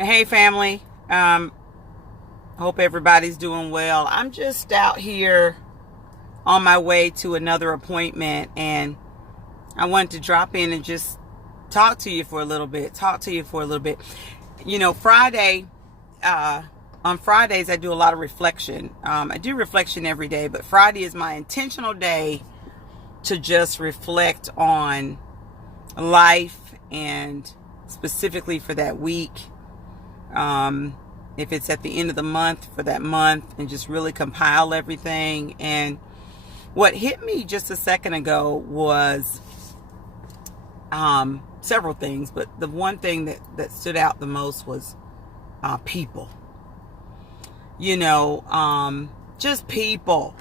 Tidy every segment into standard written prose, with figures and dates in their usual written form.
Hey family, hope everybody's doing well. I'm just out here on my way to another appointment, and I wanted to drop in and just talk to you for a little bit. You know, on Fridays I do a lot of reflection. I do reflection every day, but Friday is my intentional day to just reflect on life and specifically for that week. If it's at the end of the month, for that month, and just really compile everything. And what hit me just a second ago was several things, but the one thing that stood out the most was people. You know, just people.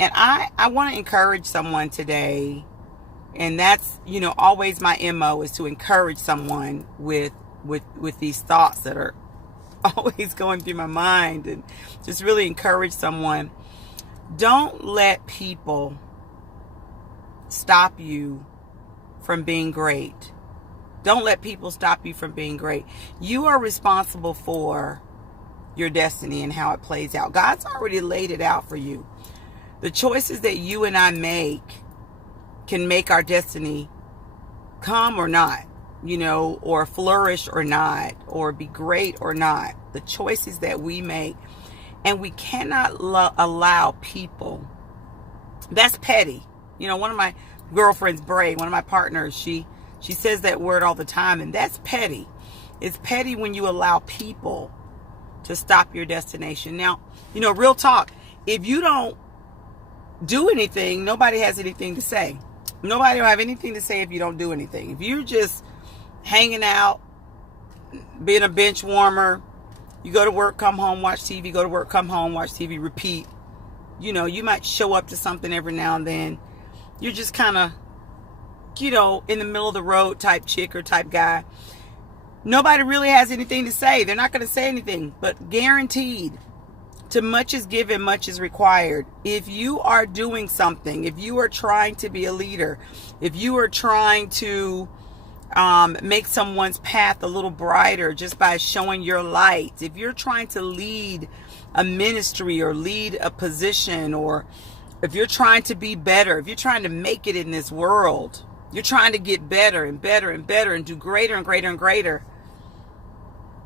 And I want to encourage someone today. And that's, you know, always my MO is to encourage someone with these thoughts that are always going through my mind, and just really encourage someone. Don't let people stop you from being great. Don't let people stop you from being great. You are responsible for your destiny and how it plays out. God's already laid it out for you. The choices that you and I make can make our destiny come or not, you know, or flourish or not, or be great or not. The choices that we make. And we cannot allow people. That's petty. You know, one of my girlfriends, Bray, one of my partners, she says that word all the time, and that's petty. It's petty when you allow people to stop your destination. Now, you know, real talk, if you don't do anything, nobody has anything to say. Nobody will have anything to say if you don't do anything. If you're just hanging out, being a bench warmer, you go to work, come home, watch TV, go to work, come home, watch TV, repeat. You know, you might show up to something every now and then. You're just kind of, you know, in the middle of the road type chick or type guy. Nobody really has anything to say. They're not going to say anything, but guaranteed, to much is given, much is required. If you are doing something, if you are trying to be a leader, if you are trying to make someone's path a little brighter just by showing your light, if you're trying to lead a ministry or lead a position, or if you're trying to be better, if you're trying to make it in this world, you're trying to get better and better and better and do greater and greater and greater,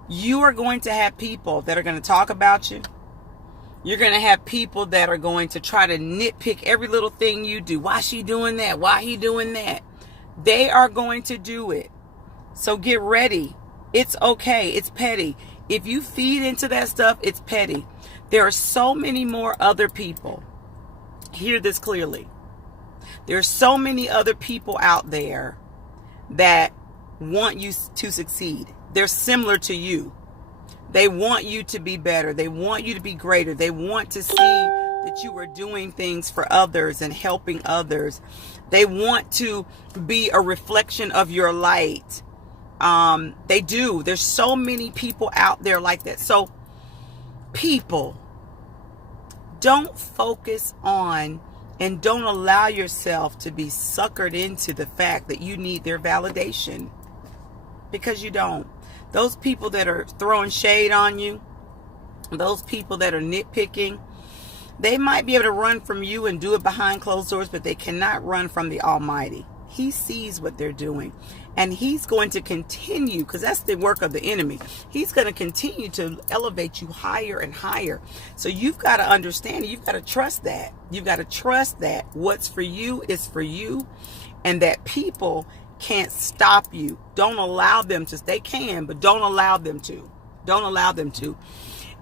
you are going to have people that are going to talk about you. You're going to have people that are going to try to nitpick every little thing you do. Why she doing that? Why he doing that? They are going to do it. So get ready. It's okay. It's petty. If you feed into that stuff, it's petty. There are so many more other people. Hear this clearly. There are so many other people out there that want you to succeed. They're similar to you. They want you to be better. They want you to be greater. They want to see that you are doing things for others and helping others. They want to be a reflection of your light. They do. There's so many people out there like that. So people, don't focus on and don't allow yourself to be suckered into the fact that you need their validation, because you don't. Those people that are throwing shade on you, those people that are nitpicking, they might be able to run from you and do it behind closed doors, but they cannot run from the Almighty. He sees what they're doing, and he's going to continue, because that's the work of the enemy. He's going to continue to elevate you higher and higher. So you've got to understand, you've got to trust that. You've got to trust that what's for you is for you, and that people can't stop you. Don't allow them to. They can, but don't allow them to. Don't allow them to.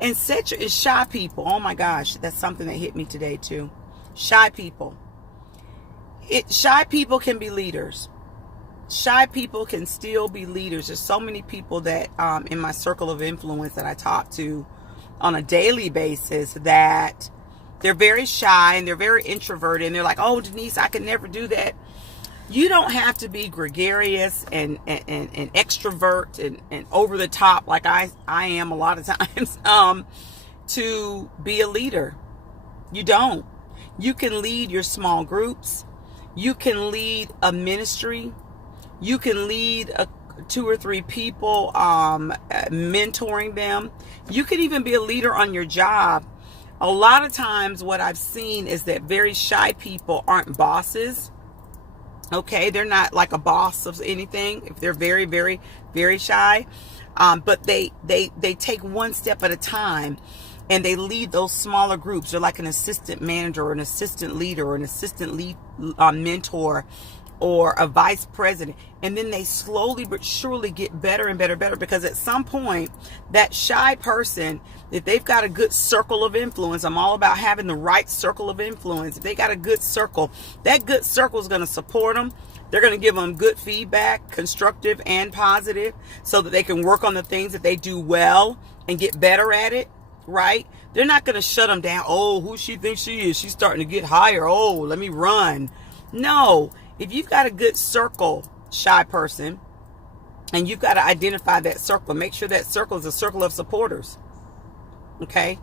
And shy people. Oh my gosh, that's something that hit me today too. Shy people. Shy people can be leaders. Shy people can still be leaders. There's so many people that in my circle of influence that I talk to on a daily basis that they're very shy and they're very introverted, and they're like, oh, Denise, I can never do that. You don't have to be gregarious and extrovert and over the top like I am a lot of times to be a leader. You don't. You can lead your small groups. You can lead a ministry. You can lead 2 or 3 people, mentoring them. You could even be a leader on your job. A lot of times what I've seen is that very shy people aren't bosses. Okay, they're not like a boss of anything if they're very, very, very shy. But they take one step at a time, and they lead those smaller groups. They're like an assistant manager or an assistant leader or an assistant lead mentor or a vice president. And then they slowly but surely get better and better, because at some point, that shy person, if they've got a good circle of influence, I'm all about having the right circle of influence. If they got a good circle, that good circle is going to support them. They're going to give them good feedback, constructive and positive, so that they can work on the things that they do well and get better at it, right? They're not going to shut them down. Oh, who she thinks she is? She's starting to get higher. Oh, let me run. No, if you've got a good circle, shy person, and you've got to identify that circle, make sure that circle is a circle of supporters. Okay?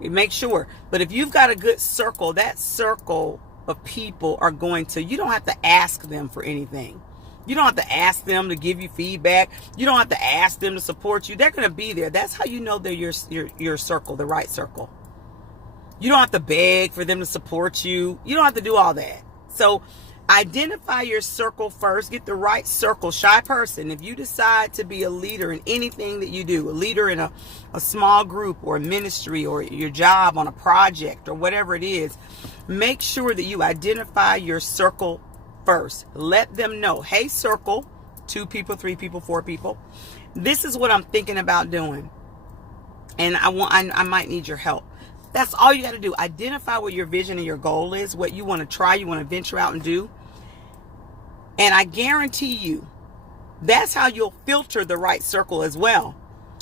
You make sure. But if you've got a good circle, that circle of people are going to, you don't have to ask them for anything. You don't have to ask them to give you feedback. You don't have to ask them to support you. They're going to be there. That's how you know they're your circle, the right circle. You don't have to beg for them to support you. You don't have to do all that. So identify your circle first. Get the right circle. Shy person, if you decide to be a leader in anything that you do, a leader in a small group or a ministry or your job on a project or whatever it is, make sure that you identify your circle first. Let them know, hey, circle, 2 people, 3 people, 4 people, this is what I'm thinking about doing, and I might need your help. That's all you got to do. Identify what your vision and your goal is, what you want to try, you want to venture out and do. And I guarantee you, that's how you'll filter the right circle as well.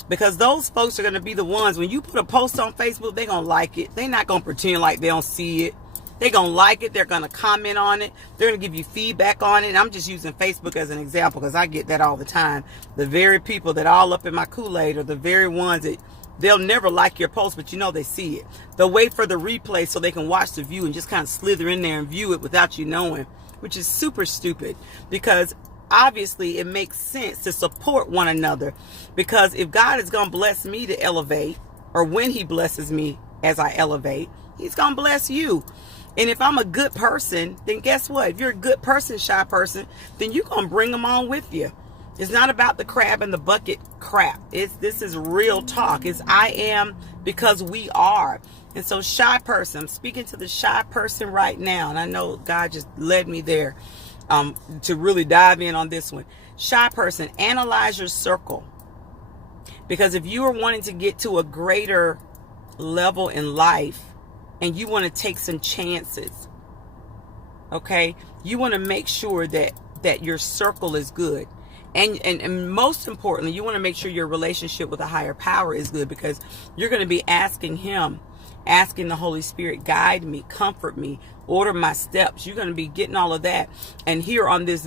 Because those folks are going to be the ones, when you put a post on Facebook, they're going to like it. They're not going to pretend like they don't see it. They're going to like it. They're going to comment on it. They're going to give you feedback on it. And I'm just using Facebook as an example because I get that all the time. The very people that all up in my Kool-Aid are the very ones that they'll never like your post, but you know they see it. They'll wait for the replay so they can watch the view and just kind of slither in there and view it without you knowing, which is super stupid, because obviously it makes sense to support one another. Because if God is going to bless me to elevate, or when he blesses me as I elevate, he's going to bless you. And if I'm a good person, then guess what? If you're a good person, shy person, then you're going to bring them on with you. It's not about the crab in the bucket crap. This is real talk. It's I am because we are. And so shy person, I'm speaking to the shy person right now. And I know God just led me there to really dive in on this one. Shy person, analyze your circle. Because if you are wanting to get to a greater level in life and you want to take some chances, okay, you want to make sure that your circle is good. And most importantly, you want to make sure your relationship with a higher power is good, because you're going to be asking him, asking the Holy Spirit, guide me, comfort me, order my steps. You're going to be getting all of that. And here on this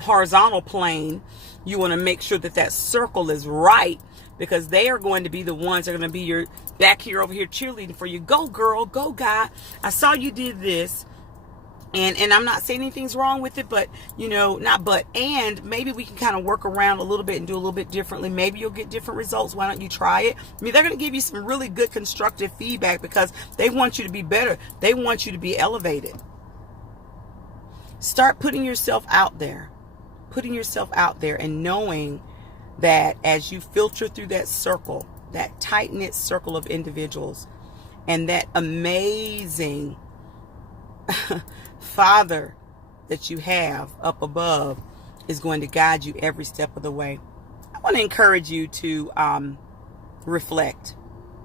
horizontal plane, you want to make sure that circle is right, because they are going to be the ones that are going to be your back here over here cheerleading for you. Go girl, go guy. I saw you did this. And I'm not saying anything's wrong with it, but, and maybe we can kind of work around a little bit and do a little bit differently. Maybe you'll get different results. Why don't you try it? I mean, they're going to give you some really good constructive feedback, because they want you to be better. They want you to be elevated. Start putting yourself out there, and knowing that as you filter through that circle, that tight-knit circle of individuals, and that amazing Father that you have up above is going to guide you every step of the way. I want to encourage you to reflect.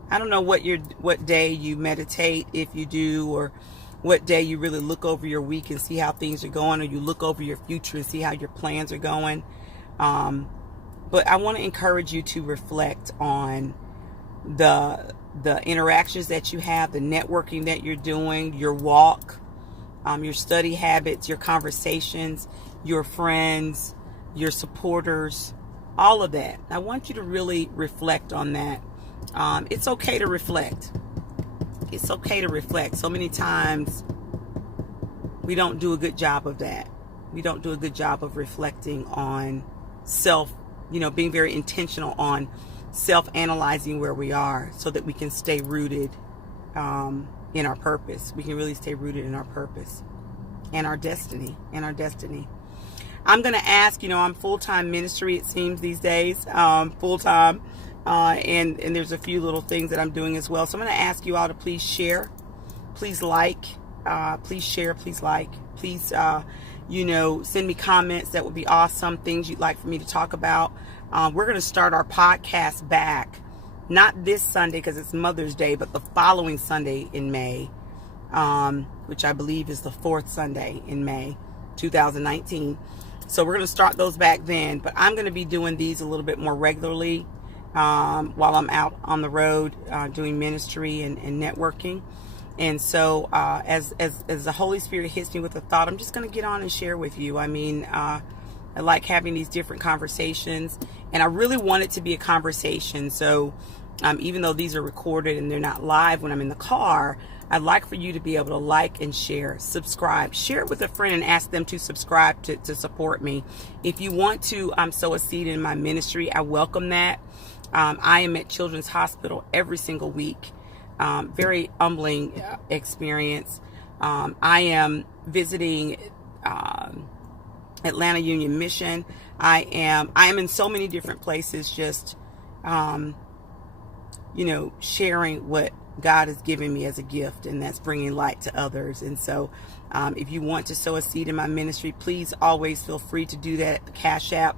I don't know what day you meditate, if you do, or what day you really look over your week and see how things are going, or you look over your future and see how your plans are going. But I want to encourage you to reflect on the interactions that you have, the networking that you're doing, your walk, your study habits, your conversations, your friends, your supporters, all of that. I want you to really reflect on that. It's okay to reflect. It's okay to reflect. So many times we don't do a good job of that. We don't do a good job of reflecting on self, being very intentional on self-analyzing where we are so that we can stay rooted in our purpose. We can really stay rooted in our purpose and our destiny. I'm going to ask, I'm full-time ministry, it seems these days, full-time. And there's a few little things that I'm doing as well. So I'm going to ask you all to please share, please like, please share, please like, please, send me comments. That would be awesome. Things you'd like for me to talk about. We're going to start our podcast back, not this Sunday because it's Mother's Day, but the following Sunday in May, which I believe is the 4th Sunday in May, 2019. So we're going to start those back then, but I'm going to be doing these a little bit more regularly while I'm out on the road doing ministry and networking. And so as the Holy Spirit hits me with a thought, I'm just going to get on and share with you. I mean, I like having these different conversations, and I really want it to be a conversation. So even though these are recorded and they're not live when I'm in the car, I'd like for you to be able to like and share, subscribe, share it with a friend and ask them to subscribe to support me. If you want to sow a seed in my ministry, I welcome that. I am at Children's Hospital every single week. Very humbling experience. I am visiting Atlanta Union Mission. I am in so many different places, just sharing what God has given me as a gift, and that's bringing light to others. And so if you want to sow a seed in my ministry, please always feel free to do that. The Cashapp,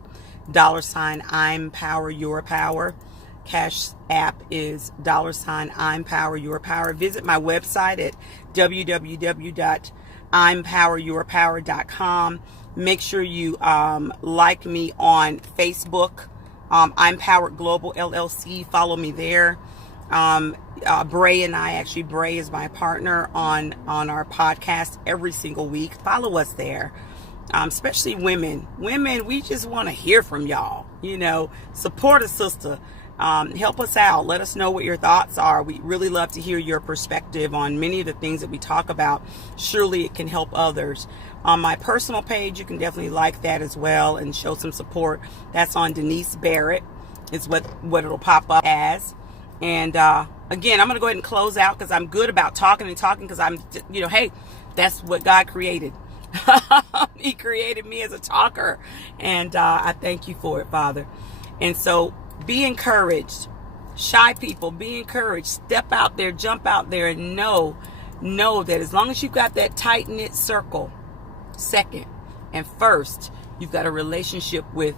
$impoweryourpower. Cashapp is $impoweryourpower. Visit my website at www.impoweryourpower.com. Make sure you like me on Facebook, Impowered Global LLC. Follow me there. Bray and I, Bray is my partner on our podcast every single week. Follow us there. Especially women, we just want to hear from y'all, support a sister, help us out. Let us know what your thoughts are. We really love to hear your perspective on many of the things that we talk about. Surely it can help others. On my personal page, you can definitely like that as well and show some support. That's on Denise Barrett is what it'll pop up as. And again, I'm going to go ahead and close out because I'm good about talking because I'm, hey, that's what God created. He created me as a talker. And I thank you for it, Father. And so be encouraged. Shy people, be encouraged. Step out there, jump out there, and know that as long as you've got that tight-knit circle, second and first, you've got a relationship with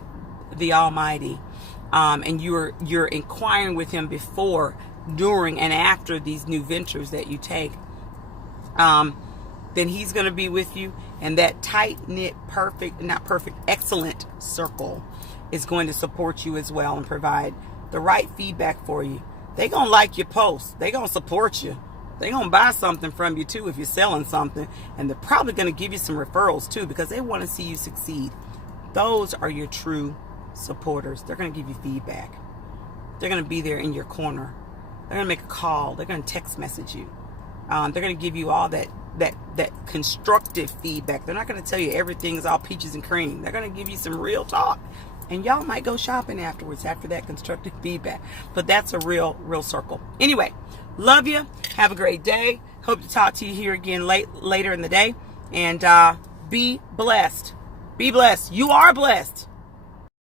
the Almighty. And you're inquiring with him before, during, and after these new ventures that you take, then he's going to be with you. And that tight-knit, excellent circle is going to support you as well and provide the right feedback for you. They're going to like your posts. They're going to support you. They're going to buy something from you too if you're selling something. And they're probably going to give you some referrals too because they want to see you succeed. Those are your true supporters. They're going to give you feedback. They're going to be there in your corner. They're going to make a call. They're going to text message you. They're going to give you all that constructive feedback. They're not going to tell you everything is all peaches and cream. They're going to give you some real talk. And y'all might go shopping afterwards after that constructive feedback. But that's a real circle. Anyway, love you. Have a great day. Hope to talk to you here again later in the day. And be blessed. Be blessed. You are blessed.